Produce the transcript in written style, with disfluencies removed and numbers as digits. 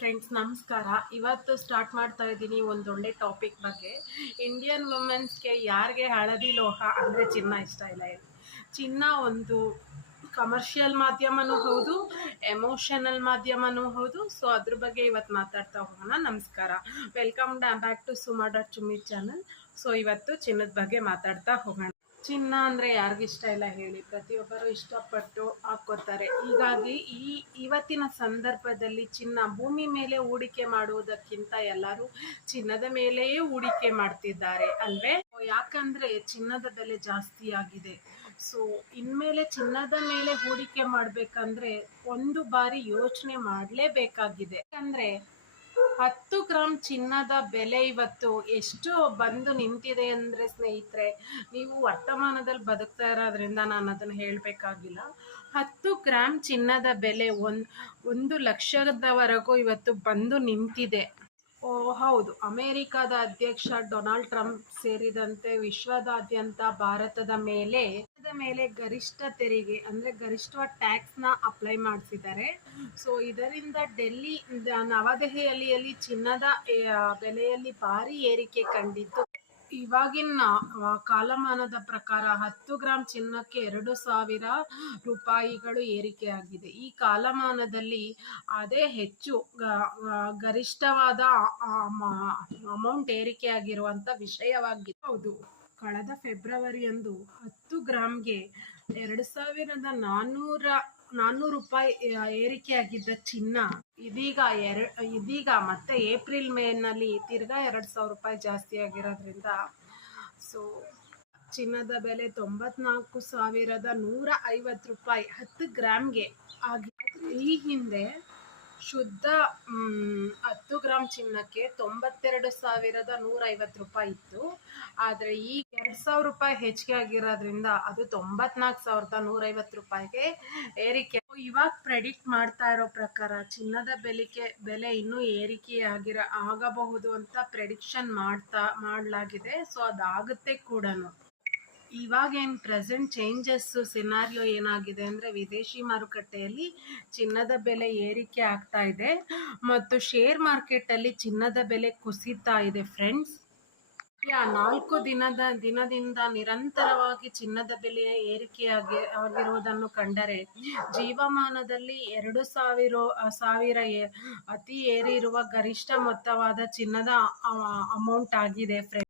Friends, ನಮಸ್ಕಾರ. ಇವತ್ತು start ಮಾಡ್ತಾ ಇದ್ದೀನಿ ಒಂದೊಳ್ಳೆ ಟಾಪಿಕ್ ಬಗ್ಗೆ. ಇಂಡಿಯನ್ ವುಮೆನ್ಸ್ಗೆ ಯಾರಿಗೆ ಹಳದಿ ಲೋಹ ಅಂದರೆ ಚಿನ್ನ ಇಷ್ಟ ಇಲ್ಲ ಹೇಳಿ? ಚಿನ್ನ ಒಂದು ಕಮರ್ಷಿಯಲ್ ಮಾಧ್ಯಮನೂ ಹೌದು, ಎಮೋಷನಲ್ ಮಾಧ್ಯಮನೂ ಹೌದು. ಸೊ ಅದ್ರ ಬಗ್ಗೆ ಇವತ್ತು ಮಾತಾಡ್ತಾ ಹೋಗೋಣ. ನಮಸ್ಕಾರ, welcome back to Suma Chummi channel. So ಇವತ್ತು ಚಿನ್ನದ ಬಗ್ಗೆ ಮಾತಾಡ್ತಾ ಹೋಗೋಣ. ಚಿನ್ನ ಅಂದರೆ ಯಾರಿಗಿಷ್ಟ ಇಲ್ಲ ಹೇಳಿ? ಪ್ರತಿಯೊಬ್ಬರು ಇಷ್ಟಪಟ್ಟು ಹಾಕೋತಾರೆ. ಹೀಗಾಗಿ ಇವತ್ತಿನ ಸಂದರ್ಭದಲ್ಲಿ ಚಿನ್ನ ಭೂಮಿ ಮೇಲೆ ಹೂಡಿಕೆ ಮಾಡುವುದಕ್ಕಿಂತ ಎಲ್ಲರೂ ಚಿನ್ನದ ಮೇಲೆಯೇ ಹೂಡಿಕೆ ಮಾಡ್ತಿದ್ದಾರೆ ಅಲ್ವೇ? ಯಾಕಂದರೆ ಚಿನ್ನದ ಬೆಲೆ ಜಾಸ್ತಿ ಆಗಿದೆ. ಸೊ ಇನ್ಮೇಲೆ ಚಿನ್ನದ ಮೇಲೆ ಹೂಡಿಕೆ ಮಾಡಬೇಕಂದ್ರೆ ಒಂದು ಬಾರಿ ಯೋಚನೆ ಮಾಡಲೇಬೇಕಾಗಿದೆ. ಯಾಕಂದರೆ 10 ಗ್ರಾಮ್ ಚಿನ್ನದ ಬೆಲೆ ಇವತ್ತು ಎಷ್ಟು ಬಂದು ನಿಂತಿದೆ ಅಂದರೆ ಸ್ನೇಹಿತರೆ, ನೀವು ವರ್ತಮಾನದಲ್ಲಿ ಬದುಕ್ತಾ ಇರೋದ್ರಿಂದ ನಾನು ಅದನ್ನು ಹೇಳಬೇಕಾಗಿಲ್ಲ. 10 ಗ್ರಾಮ್ ಚಿನ್ನದ ಬೆಲೆ 1 ಲಕ್ಷದವರೆಗೂ ಇವತ್ತು ಬಂದು ನಿಂತಿದೆ. ಹೌದು, ಅಮೆರಿಕದ ಅಧ್ಯಕ್ಷ ಡೊನಾಲ್ಡ್ ಟ್ರಂಪ್ ಸೇರಿದಂತೆ ವಿಶ್ವದಾದ್ಯಂತ ಭಾರತದ ಮೇಲೆ ಗರಿಷ್ಠ ತೆರಿಗೆ ಅಂದರೆ ಗರಿಷ್ಠ ಟ್ಯಾಕ್ಸ್ನ ಅಪ್ಲೈ ಮಾಡಿಸಿದ್ದಾರೆ. ಸೊ ಇದರಿಂದ ನವದೆಹಲಿಯಲ್ಲಿ ಚಿನ್ನದ ಬೆಲೆಯಲ್ಲಿ ಭಾರಿ ಏರಿಕೆ ಕಂಡಿತ್ತು. ಇವಾಗಿನ ಕಾಲಮಾನದ ಪ್ರಕಾರ 10 ಗ್ರಾಮ್ ಚಿನ್ನಕ್ಕೆ 2,000 ರೂಪಾಯಿಗಳು ಏರಿಕೆಯಾಗಿದೆ. ಈ ಕಾಲಮಾನದಲ್ಲಿ ಅದೇ ಹೆಚ್ಚು ಗರಿಷ್ಠವಾದ ಅಮೌಂಟ್ ಏರಿಕೆಯಾಗಿರುವಂಥ ವಿಷಯವಾಗಿದೆ. ಹೌದು, ಕಳೆದ ಫೆಬ್ರವರಿಯಂದು 10 ಗ್ರಾಮ್ಗೆ 2,400 ರೂಪಾಯಿ ಏರಿಕೆಯಾಗಿದ್ದ ಚಿನ್ನ ಇದೀಗ ಮತ್ತೆ ಏಪ್ರಿಲ್ ಮೇನಲ್ಲಿ ತಿರ್ಗಾ 2,000 ರೂಪಾಯಿ ಜಾಸ್ತಿ ಆಗಿರೋದ್ರಿಂದ ಸೊ ಚಿನ್ನದ ಬೆಲೆ 94,150 ರೂಪಾಯಿ 10 ಗ್ರಾಮ್ಗೆ ಆಗಿದೆ. ಈ ಹಿಂದೆ ಶುದ್ಧ 10 ಗ್ರಾಮ್ ಚಿನ್ನಕ್ಕೆ 92,150 ರೂಪಾಯಿ ಇತ್ತು. ಆದರೆ ಈಗ 2,000 ರೂಪಾಯಿ ಹೆಚ್ಚಿಗೆ ಆಗಿರೋದ್ರಿಂದ ಅದು 94,150 ರೂಪಾಯಿಗೆ ಏರಿಕೆ. ಇವಾಗ ಪ್ರೆಡಿಕ್ಟ್ ಮಾಡ್ತಾ ಇರೋ ಪ್ರಕಾರ ಚಿನ್ನದ ಬೆಲೆ ಇನ್ನೂ ಏರಿಕೆ ಆಗಬಹುದು ಅಂತ ಪ್ರೆಡಿಕ್ಷನ್ ಮಾಡಲಾಗಿದೆ. ಸೊ ಅದಾಗುತ್ತೆ ಕೂಡ. ಇವಾಗೇನು ಪ್ರೆಸೆಂಟ್ ಸಿನಾರಿಯೋ ಏನಾಗಿದೆ ಅಂದರೆ, ವಿದೇಶಿ ಮಾರುಕಟ್ಟೆಯಲ್ಲಿ ಚಿನ್ನದ ಬೆಲೆ ಏರಿಕೆ ಆಗ್ತಾ ಇದೆ ಮತ್ತು ಶೇರ್ ಮಾರ್ಕೆಟಲ್ಲಿ ಚಿನ್ನದ ಬೆಲೆ ಕುಸಿತಾ ಇದೆ ಫ್ರೆಂಡ್ಸ್. 4 ದಿನದಿಂದ ನಿರಂತರವಾಗಿ ಚಿನ್ನದ ಬೆಲೆ ಏರಿಕೆಯಾಗಿರುವುದನ್ನು ಕಂಡರೆ ಜೀವಮಾನದಲ್ಲಿ 2,000 ಅತಿ ಏರಿರುವ ಗರಿಷ್ಠ ಮೊತ್ತವಾದ ಚಿನ್ನದ ಅಮೌಂಟ್ ಆಗಿದೆ ಫ್ರೆಂಡ್ಸ್.